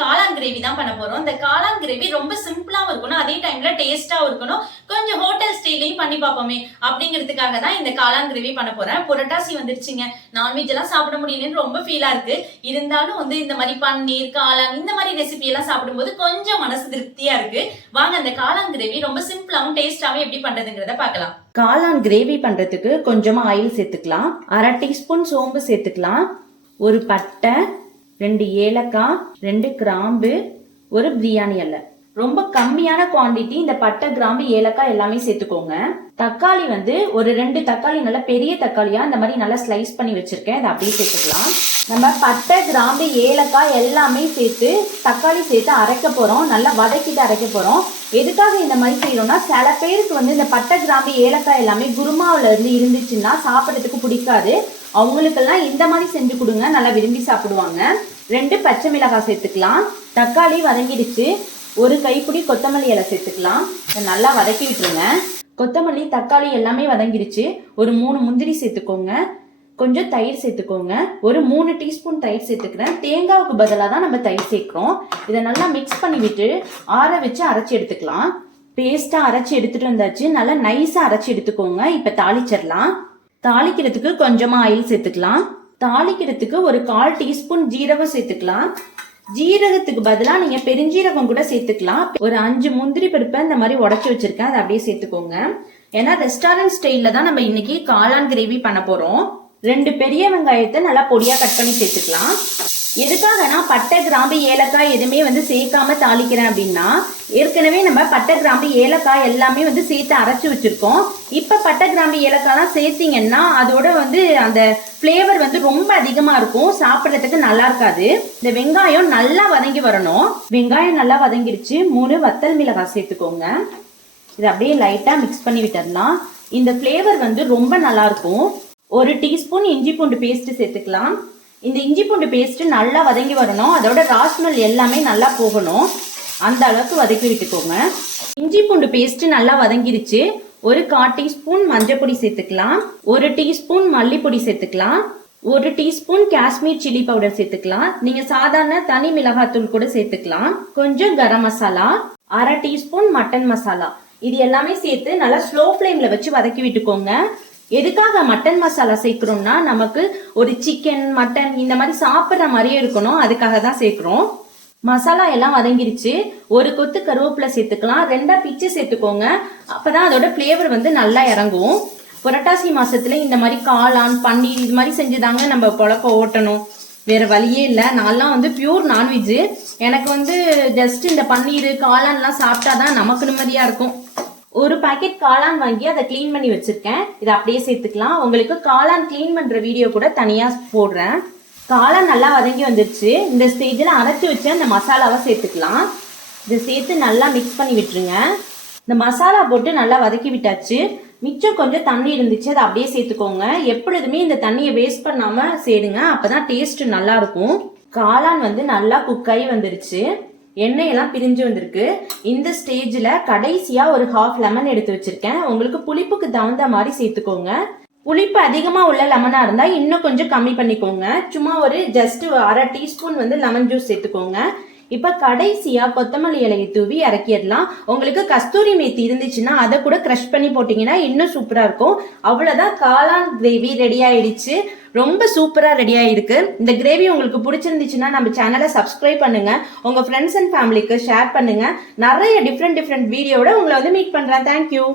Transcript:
காளான் கிரேவி தான் பண்ண போறோம். இந்த காளான் கிரேவி ரொம்ப சிம்பிளாவும் இருக்கணும், அதே டைம்ல டேஸ்டாவும் இருக்கணும், கொஞ்சம் ஹோட்டல் ஸ்டைலையும் பண்ணி பார்ப்போமே அப்படிங்கிறதுக்காக தான் இந்த காளான் கிரேவி பண்ண போறேன். புரட்டாசி வந்துருச்சுங்க, நான்வெஜ் எல்லாம் சாப்பிட முடியலன்னு ரொம்ப ஃபீலா இருக்கு. இருந்தாலும் வந்து இந்த மாதிரி பன்னீர் காளான் இந்த மாதிரி ரெசிபி எல்லாம் சாப்பிடும்போது கொஞ்சம் மனசு திருப்தியா இருக்கு. வாங்க இந்த காளான் கிரேவி ரொம்ப சிம்பிளாவும் டேஸ்டாவும் எப்படி பண்றதுங்கிறத பார்க்கலாம். காளான் கிரேவி பண்றதுக்கு கொஞ்சமா ஆயில் சேர்த்துக்கலாம், 1/2 டீஸ்பூன் சோம்பு சேர்த்துக்கலாம், ஒரு பட்டை, 2 ஏலக்காய், 2 கிராம்பு, ஒரு பிரியாணி இலை. ரொம்ப கம்மியான குவாண்டிட்டி இந்த பட்டை கிராம்பு ஏலக்காய் எல்லாமே சேர்த்துக்கோங்க. தக்காளி வந்து ஒரு 2 தக்காளி நல்ல பெரிய தக்காளியா இந்த மாதிரி நல்லா ஸ்லைஸ் பண்ணி வச்சிருக்கேன், இதை அப்படியே சேர்த்துக்கலாம். நம்ம பட்டை கிராம்பு ஏலக்காய் எல்லாமே சேர்த்து தக்காளி சேர்த்து அரைக்க போறோம், நல்லா வதக்கிட்டு அரைக்க போறோம். எதுக்காக இந்த மாதிரி செய்யறோம்னா, சில பேருக்கு வந்து இந்த பட்டை கிராம்பு ஏலக்காய் எல்லாமே குருமாவில இருந்து இருந்துச்சுன்னா சாப்பிட்றதுக்கு பிடிக்காது. அவங்களுக்கெல்லாம் இந்த மாதிரி செஞ்சு கொடுங்க, நல்லா விரும்பி சாப்பிடுவாங்க. 2 பச்சை மிளகாய் சேர்த்துக்கலாம். தக்காளி வதங்கிடுச்சு, ஒரு கைப்பிடி கொத்தமல்லி இலை சேர்த்துக்கலாம். நல்லா வதக்கி விட்டுருங்க. கொத்தமல்லி தக்காளி எல்லாமே வதங்கிடுச்சு. ஒரு 3 முந்திரி சேர்த்துக்கோங்க, கொஞ்சம் தயிர் சேர்த்துக்கோங்க. ஒரு 3 டீஸ்பூன் தயிர் சேர்த்துக்கிறேன். தேங்காவுக்கு பதிலாக தான் நம்ம தயிர் சேர்க்கிறோம். இதை நல்லா மிக்ஸ் பண்ணி விட்டு ஆற வச்சு அரைச்சி எடுத்துக்கலாம். பேஸ்டா அரைச்சி எடுத்துட்டு வந்தாச்சு, நல்லா நைஸா அரைச்சி எடுத்துக்கோங்க. இப்ப தாளிச்சிடலாம். தாளிக்கிறதுக்கு கொஞ்சமா ஆயில் சேர்த்துக்கலாம். தாளிக்கிறதுக்கு ஒரு 1/4 டீஸ்பூன் ஜீரகம் சேர்த்துக்கலாம். ஜீரகத்துக்கு பதிலா நீங்க பெருஞ்சீரகம் கூட சேர்த்துக்கலாம். ஒரு 5 முந்திரி பருப்பை இந்த மாதிரி உடைச்சு வச்சிருக்கேன், அதை அப்படியே சேர்த்துக்கோங்க. ஏன்னா ரெஸ்டாரண்ட் ஸ்டைல்ல தான் நம்ம இன்னைக்கு காளான் கிரேவி பண்ண போறோம். 2 பெரிய வெங்காயத்தை நல்லா பொடியா கட் பண்ணி சேர்த்துக்கலாம். எதுக்காகனா பட்டை கிராம்பு ஏலக்காய் எதுவுமே வந்து சேர்க்காம தாளிக்கிறேன் அப்படின்னா, ஏற்கனவே நம்ம பட்டை கிராம்பு ஏலக்காய் எல்லாமே வந்து சேர்த்து அரைச்சு வச்சிருக்கோம். இப்ப பட்டை கிராம்பு ஏலக்காய்லாம் சேர்த்தீங்கன்னா அதோட வந்து அந்த பிளேவர் வந்து ரொம்ப அதிகமா இருக்கும், சாப்பிட்றதுக்கு நல்லா இருக்காது. இந்த வெங்காயம் நல்லா வதங்கி வரணும். வெங்காயம் நல்லா வதங்கிடுச்சு. 3 வத்தல் மிளகாய் சேர்த்துக்கோங்க. இதை அப்படியே லைட்டா மிக்ஸ் பண்ணி விட்டுடலாம். இந்த பிளேவர் வந்து ரொம்ப நல்லா இருக்கும். 1 டீஸ்பூன் இஞ்சி பூண்டு பேஸ்ட் சேர்த்துக்கலாம். இந்த இஞ்சி பூண்டு பேஸ்ட் நல்லா வதங்கி வரணும், அதோட ராஸ்மல் எல்லாமே நல்லா போகணும், அந்த அளவுக்கு வதக்கி விட்டுக்கோங்க. இஞ்சி பூண்டு பேஸ்ட் நல்லா வதங்கிருச்சு. ஒரு 1/4 டீஸ்பூன் மஞ்சள் பொடி சேர்த்துக்கலாம், 1 டீஸ்பூன் மல்லிப்பொடி சேர்த்துக்கலாம், 1 டீஸ்பூன் காஷ்மீர் சில்லி பவுடர் சேர்த்துக்கலாம். நீங்க சாதாரண தனி மிளகாத்தூள் கூட சேர்த்துக்கலாம். கொஞ்சம் கரம் மசாலா, 1/2 டீஸ்பூன் மட்டன் மசாலா. இது எல்லாமே சேர்த்து நல்லா ஸ்லோ ஃப்ளேம்ல வச்சு வதக்கி விட்டுக்கோங்க. எதுக்காக மட்டன் மசாலா சேர்க்கிறோம்னா, நமக்கு ஒரு சிக்கன் மட்டன் இந்த மாதிரி சாப்பிட்ற மாதிரியே இருக்கணும், அதுக்காக தான் சேர்க்கிறோம். மசாலா எல்லாம் வதங்கிருச்சு. ஒரு கொத்து கருவேப்பிலை சேர்த்துக்கலாம். 2 பிச்சு சேர்த்துக்கோங்க, அப்பதான் அதோட பிளேவர் வந்து நல்லா இறங்கும். புரட்டாசி மாசத்துல இந்த மாதிரி காளான் பன்னீர் இது மாதிரி செஞ்சுதாங்க நம்ம பொழப்ப ஓட்டணும், வேற வழியே இல்லை. நான்லாம் வந்து பியூர் நான்வெஜ், எனக்கு வந்து ஜஸ்ட் இந்த பன்னீர் காளான்லாம் சாப்பிட்டாதான் நமக்கு நிம்மதியா இருக்கும். ஒரு பாக்கெட் காளான் வாங்கி அதை கிளீன் பண்ணி வச்சிருக்கேன், இதை அப்படியே சேர்த்துக்கலாம். உங்களுக்கு காளான் கிளீன் பண்ற வீடியோ கூட தனியா போடுறேன். காளான் நல்லா வதங்கி வந்துருச்சு. இந்த ஸ்டேஜில் அரைச்சி வச்ச இந்த மசாலாவை சேர்த்துக்கலாம். இதை சேர்த்து நல்லா மிக்ஸ் பண்ணி விட்டுருங்க. இந்த மசாலா போட்டு நல்லா வதக்கி விட்டாச்சு. மிச்சம் கொஞ்சம் தண்ணி இருந்துச்சு, அதை அப்படியே சேர்த்துக்கோங்க. எப்பொழுதுமே இந்த தண்ணியை வேஸ்ட் பண்ணாம சேருங்க, அப்பதான் டேஸ்ட் நல்லா இருக்கும். காளான் வந்து நல்லா குக் ஆகி வந்துருச்சு, எண்ணெயெல்லாம் பிரிஞ்சு வந்திருக்கு. இந்த ஸ்டேஜ்ல கடைசியா ஒரு 1/2 லெமன் எடுத்து வச்சிருக்கேன். உங்களுக்கு புளிப்புக்கு தகுந்த மாதிரி சேர்த்துக்கோங்க. புளிப்பு அதிகமா உள்ள லெமனா இருந்தா இன்னும் கொஞ்சம் கம்மி பண்ணிக்கோங்க. சும்மா ஒரு ஜஸ்ட் 1/2 டீஸ்பூன் வந்து லெமன் ஜூஸ் சேர்த்துக்கோங்க. இப்ப கடைசியா கொத்தமல்லி இலையை தூவி இறக்கிடலாம். உங்களுக்கு கஸ்தூரி மேத்தி இருந்துச்சுன்னா அதை கூட கிரஷ் பண்ணி போட்டீங்கன்னா இன்னும் சூப்பரா இருக்கும். அவ்வளவுதான், காளான் கிரேவி ரெடி ஆயிடுச்சு. ரொம்ப சூப்பரா ரெடி ஆயிருக்கு. இந்த கிரேவி உங்களுக்கு பிடிச்சிருந்துச்சுன்னா நம்ம சேனலை சப்ஸ்கிரைப் பண்ணுங்க, உங்க ஃப்ரெண்ட்ஸ் அண்ட் ஃபேமிலிக்கு ஷேர் பண்ணுங்க. நிறைய டிஃப்ரெண்ட் வீடியோட உங்களை வந்து மீட் பண்றேன். தேங்க்யூ.